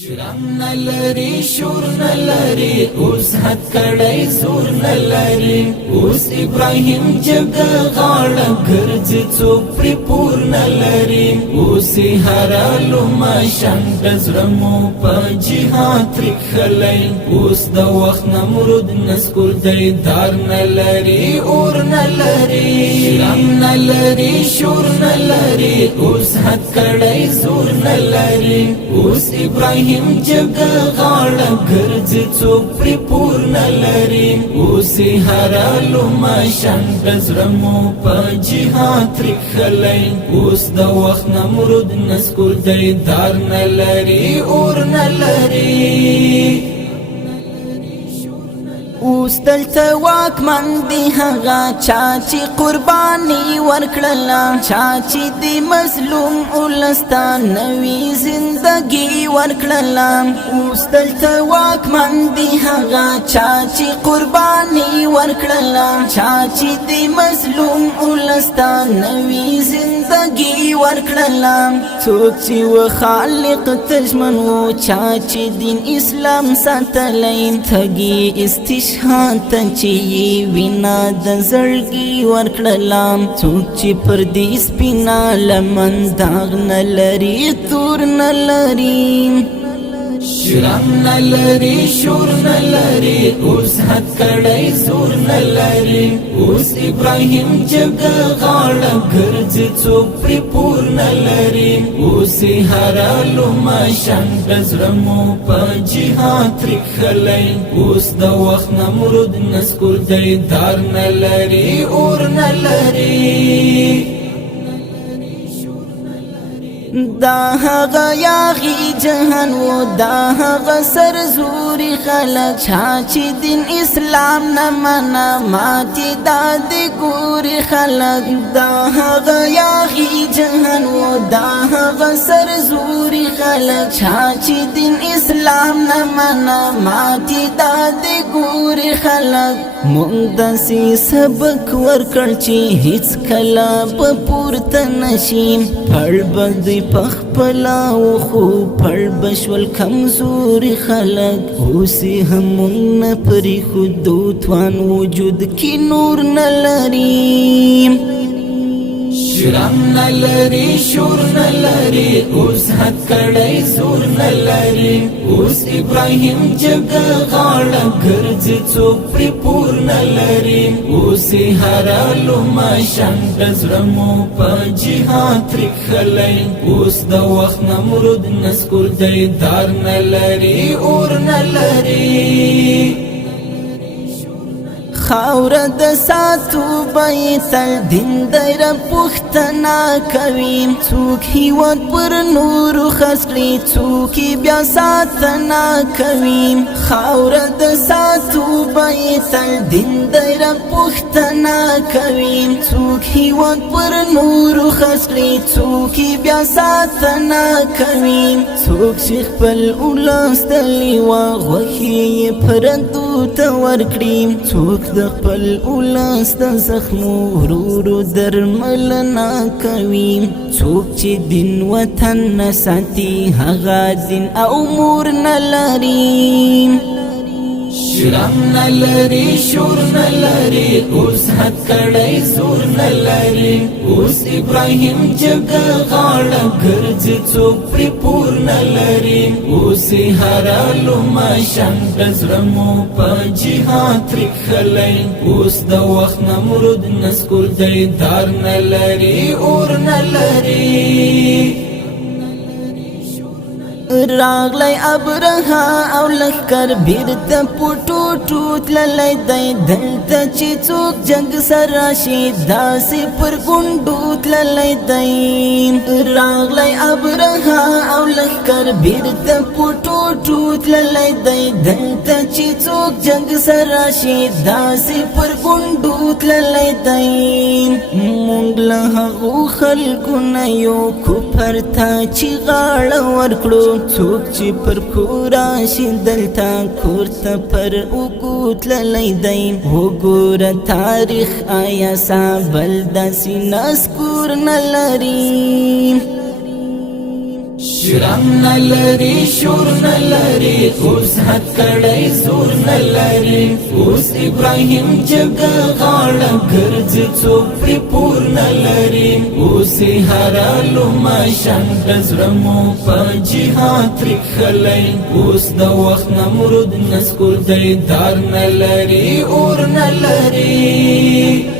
شرم نلری شور نلری اوس حد کڑی زور نلری اوس ابراہیم جگ غاڑ گرز چوپری پور نلری اوسی حرالو ماشان دزرمو پا جہاد رکھلی اوس دا وقت نمرود نسکور دیدار نلری اور نلری شرم نلری شور نلری اوس حد کڑی زور نلری اوس ابراہیم جگ غاڑ گرز چوپری پور نلری اوسی حرالو ماشان دزرمو پا جہاد رکھلی اوس دا وقت نمرود نسکور دیدار نلری اور نلری اوس دلته واکمن دی هغه چا چې قرباني ورکړله چا چې د مظلوم ولسته نوې زندګي ورکړله اوس دلته واکمن دی هغه چا چې قرباني ورکړله چا چې د مظلوم ولسته نوې زندګي ورکړله څوک چې و خالق تجمن و چا چې دین اسلام ساتلی تږي استشهاد شانتن چی وینا د زړګي ورکړلم څوک چې پر دې سپینا لمن داغ نه لري تور نه لري شرم نلری شور نلری اوس حد کڑی زور نلری اوس ابراہیم جگ غاڑ گرز چوپری پور نلری اوسی حرالو ماشان دزرمو پا جہاد رکھلی اوس دا وقت نمرود نسکور دیدار نلری اور نلری دا هغه یاغي جهان و دا هغه سرزوري خلق چا چې دین اسلام نه منا ماتي داد ګوري خلق دا هغه یاغي جهان و دا هغه سرزوري خلق چا چې دین اسلام نه منا ماتي داد ګوري خلق مونږ داسې سبق ورکړ چې هیڅ کله په پورته نشي پړ بندي پخپلا و خو پړ بشول کمزوري خلق اوسې هم نه پرې خودو توان وجود کې نور نه لري شرم نلری شور نلری اوس حد کڑی زور نلری اوس ابراہیم جگ غاڑ گرز چوپری پور نلری اوسی حرالو ماشان دزرمو پا جہاد رکھلی اوس دا وقت نمرود نسکور دیدار نلری اور نلری خاور د ساتو بیتل دین دیر پختنا کوي څوک هیواد پر نور خسکړي څوک بیا ساتنا کوي خاور د ساتو بیتل دین دیر پختنا کوي څوک هیواد پر نور خسکړي څوک بیا ساتنا کوي څوک چې خپل ولستلی وا غوښي پرندو ته ورکړي څوک د خپل اولس د زخمو ورورو درمل نه کوي څوک چې دین وطن نه ساتي هغه دین او مور نه لري شرم نلری شور نلری اوس حد کڑی زور نلری اوس ابراہیم جگ غاڑ گرز چوپری پور نلری اوسی حرالو ماشان دزرمو پا جہاد رکھلی اوس دا وقت نمرود نسکور دیدار نلری اور نلری راغلی ابرها او لخکر بیرته پټو ټوت للی دی دلته چې څوک جنگ سر راشي داسې پر ګونډو تللی دی راغلی ابرها او لخکر بیرته پټو ټوت للی دی دلته چې څوک جنگ سر راشي داسې پر ګونډو تللی دی مونږ له هغو خلکو نه یو کفر ته چې غاړه ورکړو څوک چې پر کورا شي دلته کور ته پر اوږو تللی دی وګوره تاریخ آیا سابل داسې نسکور نه لري شرم نلری شور نلری اوس حد کڑی زور نلری اوس ابراهیم جگ غاړه ګرځ څوپړي پور نلری اوس هرالو ماشان دزړمو په جهاد رخلای اوس د وخت نمرود نسکور دیدار نلری اور نلری